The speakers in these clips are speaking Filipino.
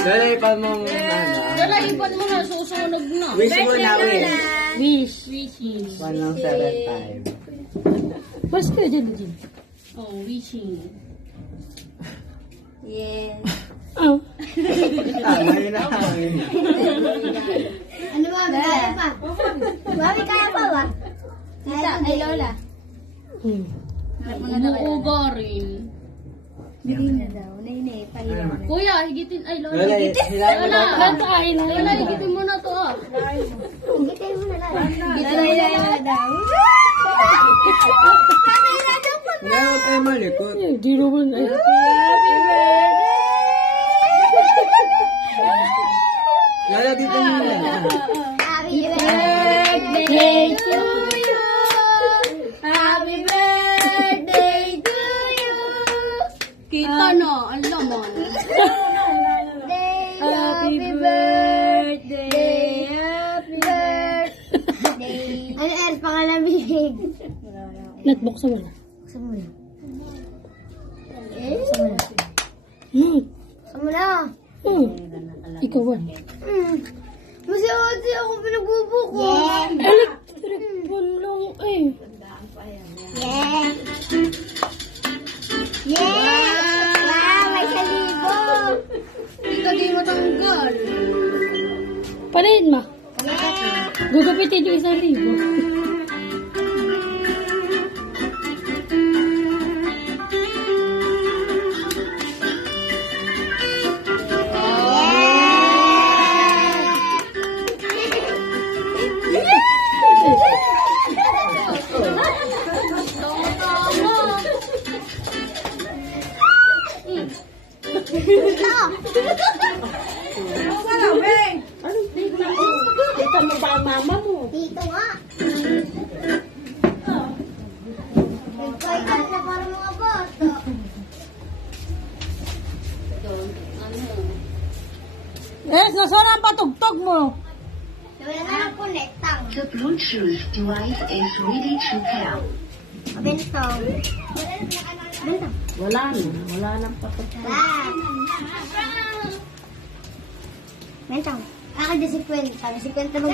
Lola, ipan mong ano. Lola, ipan mo na, susunog na. Wish mo na, wish. Wish. Wishing. 117.5. Mas kayo dyan, Jin. Oh, wishing. Yes. Oh. Hangin na hangin. Ano ba? Kaya pa? Mami, kaya pa ba? Tita, ay Lola. Umuuga rin. Bigay na daw. Nay, pahilaw na. Kuya, higitin. Ay, Lola, Lola, higitin. hilahin mo Lola, na. Kain na Lola, higitin mo na to. Bigay mo na lang. Hilaw na daw. Meron tayo malikot. Di naman ay. Lola, dito muna. Happy birthday to you. Happy birthday to you. Kita na, ang laman. Happy birthday. Happy birthday. Ano else pangalan bibig? Natbuksan mo na. Buksan mo na. Buksan mo na. Ikaw ba? Masaya ako pinagbubuko. Electric fan lang eh. Yeah. Wow, may salibo. Hindi matanggal. Panayin mo. Yeah. Gugupitin yung 1,000. Kita mo ba ang mama mo? Dito nga. Nagkaitan na para mga bata. Nasaan ang patugtog mo? Wala na ng konektang. The Bluetooth device is ready to pair. Bentong. Bentong. Wala nang patugtog. Bentong. Akin din si Kwenta. Si Kwenta ba?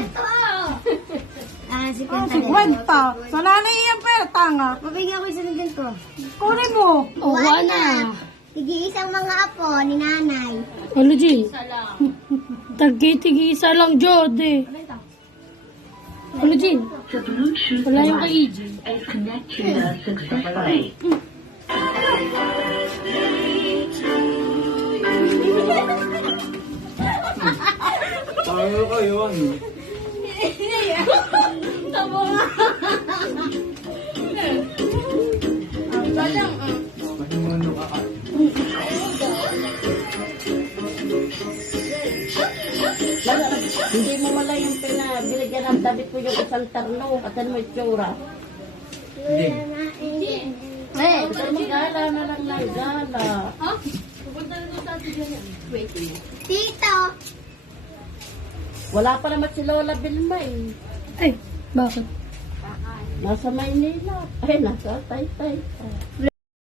Akin si Kwenta. Kwenta. Sana na iyan pera, tanga. Mabigyan ko isa ng ganito. Kunin mo. Oh, wala. Igi-isang mga apo ni nanay. Ano, Jin? Tagi-tigi-isa lang, Jode. Ano, Jin? The Bluetooth Wala yung kay device EJ. is connected successfully. Paano kayo ano? Kasi mo ano ka. Hindi mo wala yung binigyan ng damit mo yung isang tarno. Katan mo itsura. Hindi. Gusto mo gala na lang ng gala. Tito. Wala pa naman si Lola Vilma eh. Ay, bakit? Nasa Maynila. Ay, nasa Taytay.